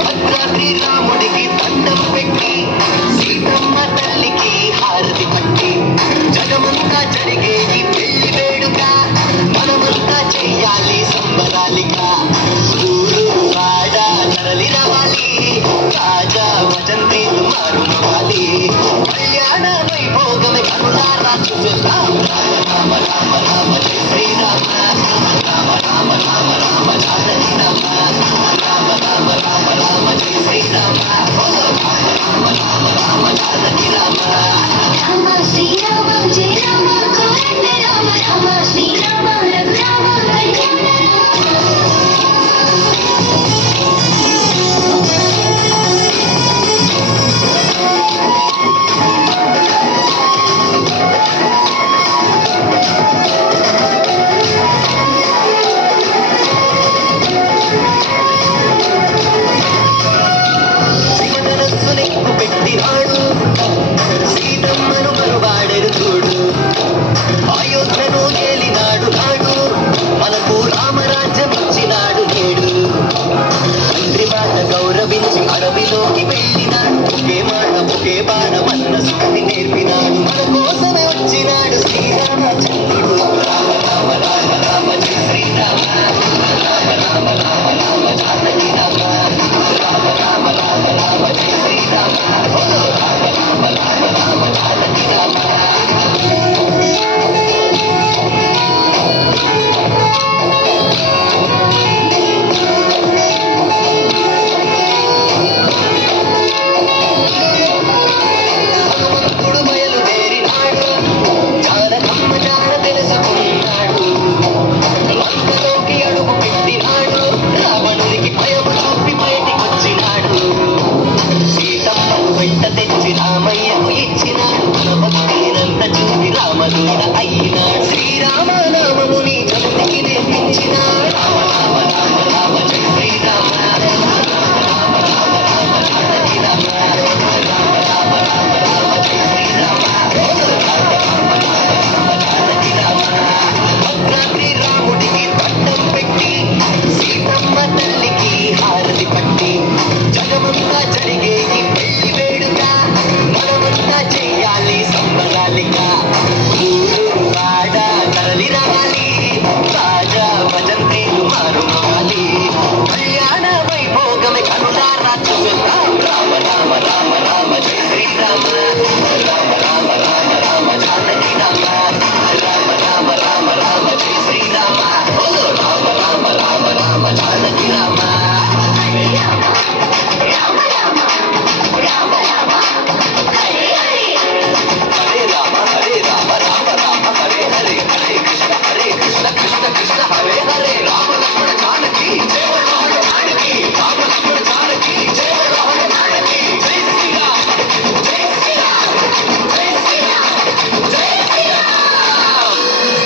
భద్రాద్రి రాముడికి దండం పెట్టి సీతమ్మ తల్లికి హారతి పట్టి జగమంతా జరిగేది పెళ్లి వేడుక మనమంతా చెయ్యాలి సంబరాలిగా ఊరు వాడ తరలి రావాలి రాజా వజంతిలు మారుమోగాలి కళ్యాణ వైభోగమే కనులారా చూసేద్దాం రామ రామ రామ జయ శ్రీరామ రామ రామ రామ రామ జానకి రామ రామ రామ రామ రామ జయ శ్రీరామ రామ రామ రామ రామ జానకి రామ రామ శ్రీరామ జయ రామ కోదండ రామ రామ శ్రీరామ రఘురామ కళ్యాణ శివధనస్సునెక్కు పెట్టినాడు సీతమ్మను మరువాడెను చూడు అయోధ్యను ఏలినాడు నాడు మనకు రామరాజ్యం ఇచ్చినాడు నేడు తండ్రి మాట గౌరవించి అడవిలోకి వెళ్ళినాడు ఒకే మాట ఒకే బాణమన్న సూక్తి నేర్పినాడు మనకు